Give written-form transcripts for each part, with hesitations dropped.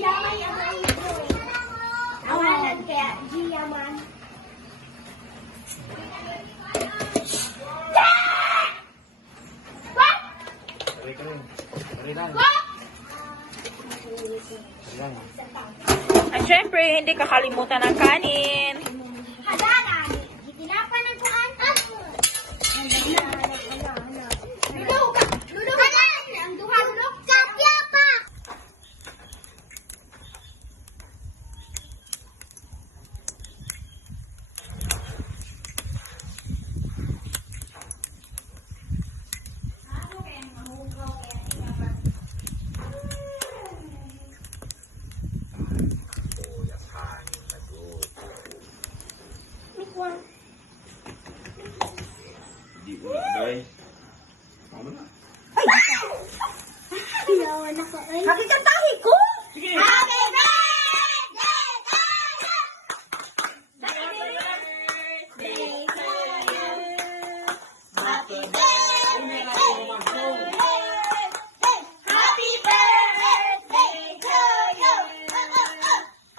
Yaman yung mga ito eh. Awalan kaya, Giyaman. At syempre, hindi kakalimutan ng kanin. Hadaran! Gitinapan ng kuan. Ludo ka! Ludo ka! Ang duha ludo. Kapya pa! Di ulat bay. Kamu na. Yawan ako ay. Kakikantahi ko! Sige. Happy birthday! Happy birthday to you. Happy birthday to you.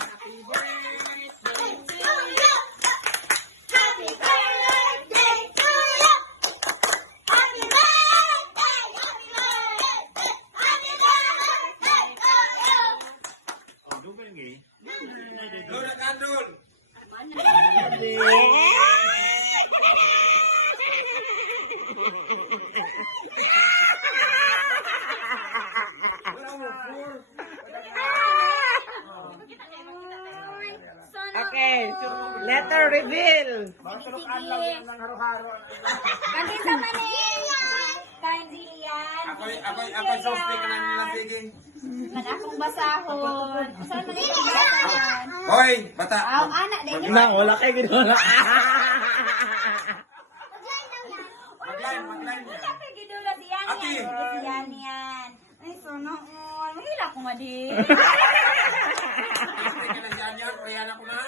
Happy birthday to you. Happy birthday to you. Happy birthday. Happy birthday to you. Oh, dugay ngi. Dura kandul. Okay, letter reveal. Kanisa Manila! Kandiyan! Ako softly ka nang nila sige. Man akong basahon. Saan man itong bata yan? Hoy, bata. Aw, anak, dahil Na, wala kay ginola. Magline. Wala kay gidulat yan Ate. yan. Yan. Ay, sonoon. Mahila ko nga di. Kasi ka nang yan, kaya na ko na.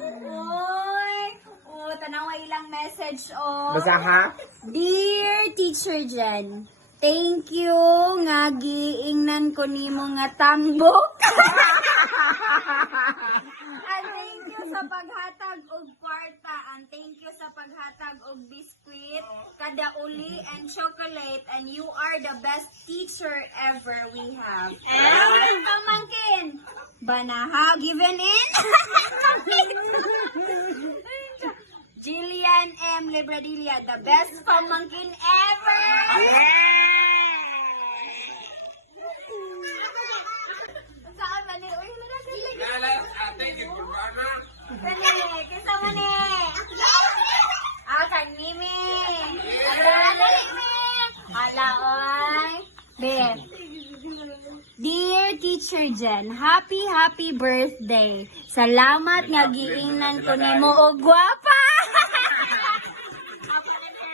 Uy. Oh, tanawa ilang message, oh. Basaha? Dear Teacher Jen, thank you nga giingnan ko nimo nga tambok. And thank you sa paghatag og kwarta, and thank you sa paghatag og biskwit, kada uli and chocolate, and you are the best teacher ever we have. And pamangkin, banaha given in. Jillian M. Libradilia, the best pamangkin ever! Saan ba ni? Uy, Thank you for Barbara. Kani, kisa mo ni? Kanimi. Dali mi. Ala, oy. Be. Dear Teacher Jen, happy birthday. Salamat nga giingnan ko nimo og gwapa.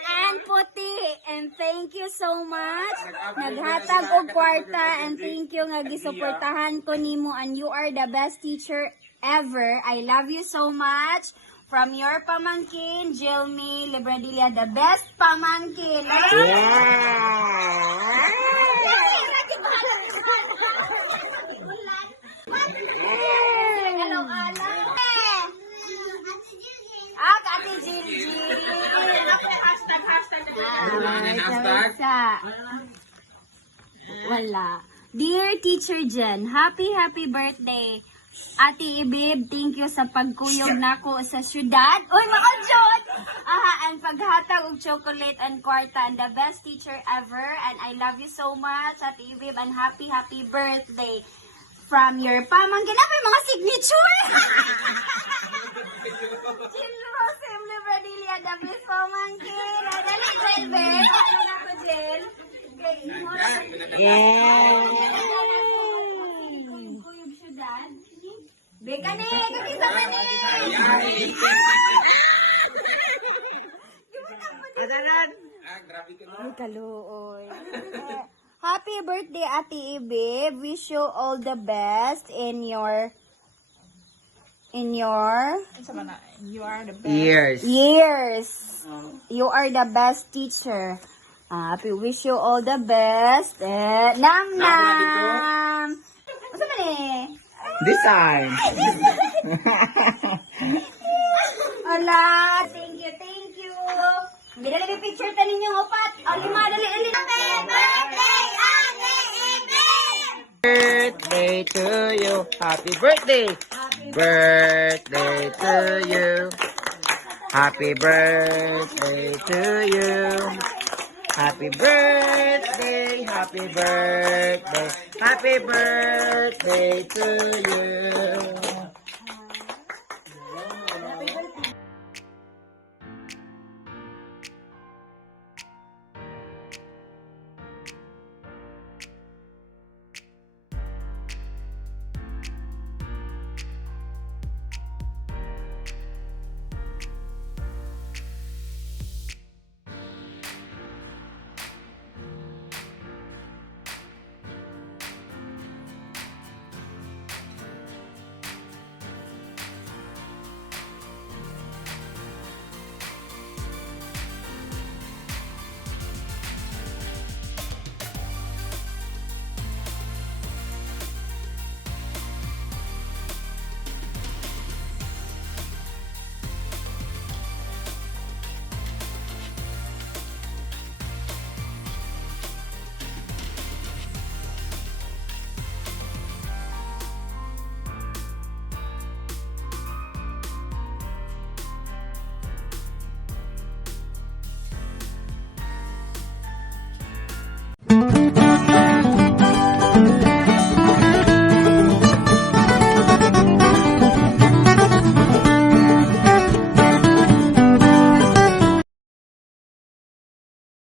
And puti. And thank you so much. Naghatag og kwarta, and thank you nga gisuportahan ko nimo, and you are the best teacher ever. I love you so much. From your pamangkin, Jilmy Libradilia, the best pamangkin. Ate Jill. Wala. Dear Teacher Jen, happy birthday. Ate Ibib, thank you sa pagkuyog nako sa syudad. Uy, mga Jod! And paghatag og chocolate and kwarta, and the best teacher ever. And I love you so much, Ate Ibib, and happy birthday. From your pamangkin, ako yung mga signature! Jill Rosim Libradilia, the best pamangkin. Dali, Jill, be. Ano na ko, Jill? Kuyog syudad. Beka ni, kakita ka ni. Adanan. Ay, kaluoy. Happy birthday, Ate Ibib. Wish you all the best in your You are the best. years. You are the best teacher. Happy wish you all the best. Nam nam. Ano ba ni? This time. Ala, thank you, thank you. Bila lagi picture ta ninyong upat. O, lima, dali, dali. Happy birthday, Ate Ibig! Birthday to you. Happy birthday. Birthday to you. Happy birthday to you. Happy birthday, happy birthday, happy birthday to you.